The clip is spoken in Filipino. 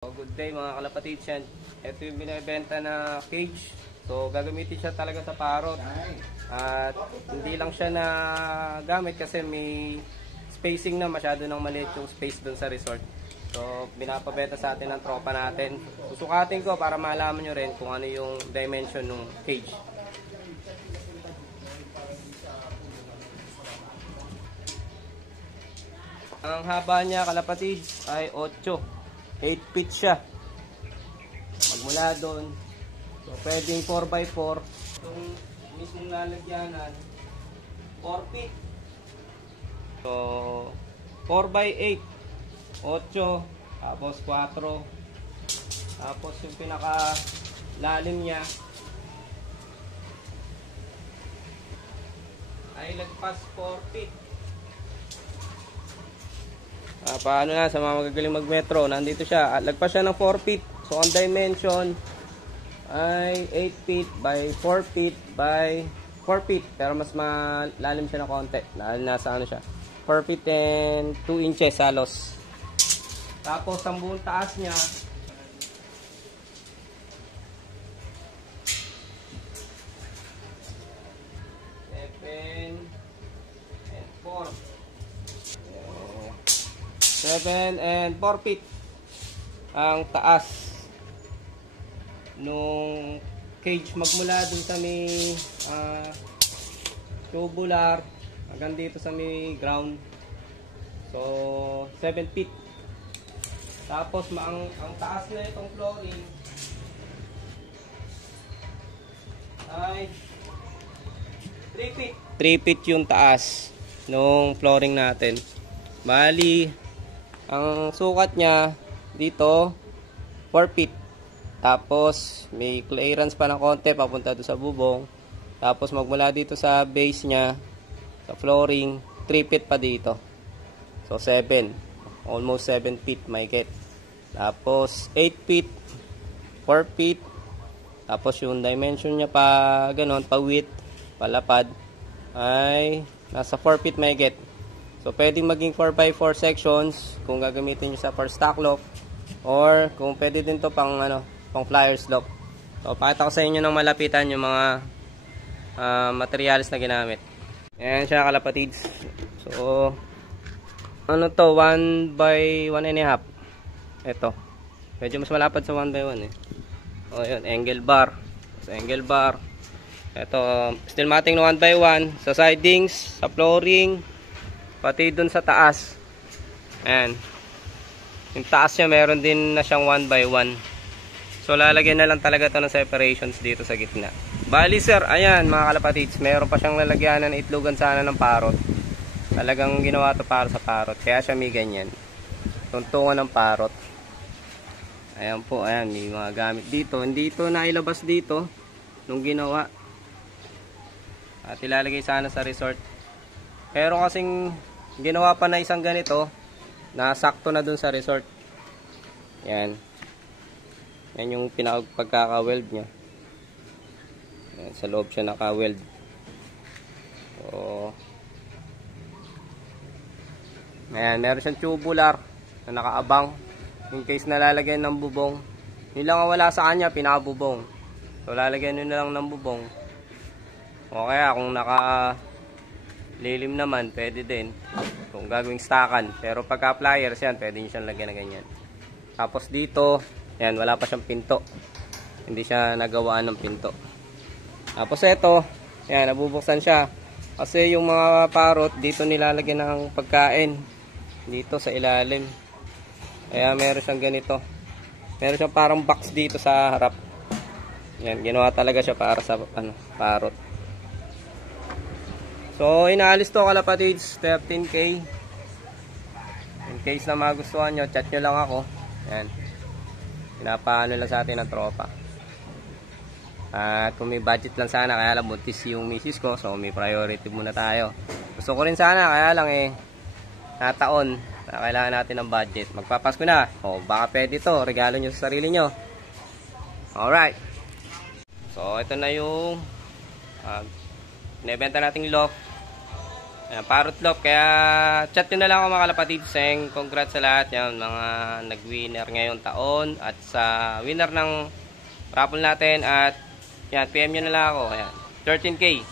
Good day mga kalapatids yan. Ito yung binibenta na cage. So gagamitin siya talaga sa parrot. At hindi lang siya na gamit kasi may spacing na, masyado nang maliit yung space dun sa resort. So binapabenta sa atin ng tropa natin. Susukatin ko para malaman nyo rin kung ano yung dimension ng cage. Ang haba niya kalapatids ay 8 feet siya. Magmula doon. So, pwedeng 4x4. Itong mismong lalagyanan, 4 feet. So, 4x8. 8. Tapos 4. Tapos yung pinaka lalim niya ay lagpas 4 feet. Paano na sa mga magagaling magmetro, nandito siya, lagpas siya ng 4 feet. So ang dimension ay 8 feet by 4 feet by 4 feet, pero mas malalim siya na konti. Nasa ano siya, 4 feet and 2 inches halos. Tapos ang buong taas niya seven and 4 feet ang taas nung cage, magmula dun sa may tubular hanggang dito sa may ground. So 7 feet. Tapos ang taas na itong flooring ay 3 feet. 3 feet yung taas nung flooring natin. Bali ang sukat niya dito 4 feet. Tapos may clearance pa ng konti papunta doon sa bubong. Tapos magmula dito sa base niya sa flooring 3 feet pa dito. So 7. Almost 7 feet may get. Tapos 8 feet, 4 feet. Tapos yung dimension niya pa ganoon, pa width, palapad ay nasa 4 feet may get. So, pwedeng maging 4x4 sections kung gagamitin nyo sa for stock loft, or kung pwede din to pang, pang flyers loft. So, pakita ko sa inyo ng malapitan yung mga materials na ginamit. Ayan siya kalapatids. So, ano to? 1x1.5. Ito. Medyo mas malapad sa 1x1 eh. O, yun. Angle bar. So, angle bar. Ito. Steel matting na 1x1. Sa sidings, sa flooring, pati dun sa taas. Ayan. Yung taas niya meron din na siyang 1x1. So lalagyan na lang talaga ito ng separations dito sa gitna. Bali sir, ayan mga kalapatids, meron pa siyang lalagyanan ng itlogan sana ng parrot. Talagang ginawa to para sa parrot, kaya siya may ganyan. Tuntungan ng parrot. Ayan po, ayan, may mga gamit dito. Hindi ito nailabas dito nung ginawa. At ilalagay sana sa resort. Pero kasing ginawa pa na isang ganito, nasakto na dun sa resort. Yan. Yan yung pagkaka-weld niya. Yan, sa loob siya naka-weld. So, ayan, meron siyang tubular na nakaabang in case nalalagyan ng bubong. Yun lang ang wala sa kanya, pinakabubong. So, lalagyan nyo na lang ng bubong. O kaya kung lilim naman, pwede din kung gagawing stackan. Pero pagka pliers yan, pwede nyo siyang lagyan na ganyan. Tapos dito, yan, wala pa siyang pinto. Hindi siya nagawaan ng pinto. Tapos ito, yan, nabubuksan siya. Kasi yung mga parrot, dito nilalagyan ng pagkain. Dito sa ilalim. Kaya meron siyang ganito. Meron siyang parang box dito sa harap. Yan, ginawa talaga siya para sa parrot. So, inaalis to kalapatids, 13K. In case na magustuhan nyo, chat nyo lang ako. Yan. Pinapaano lang sa atin ng tropa. At kung may budget lang sana, kaya lang buntis yung misis ko. So, may priority muna tayo. Gusto ko rin sana, kaya lang nataon na kailangan natin ng budget. Magpapasko na. O, baka pwede to. Regalo nyo sa sarili nyo. Alright. So, ito na yung binibenta nating loft. Ayan, parrot lock. Kaya chat nyo na lang ako mga kalapatid. Seng congrats sa lahat. Yan, mga nag-winner ngayong taon. At sa winner ng raffle natin. At yan, PM nyo na lang ako. Ayan, 13K.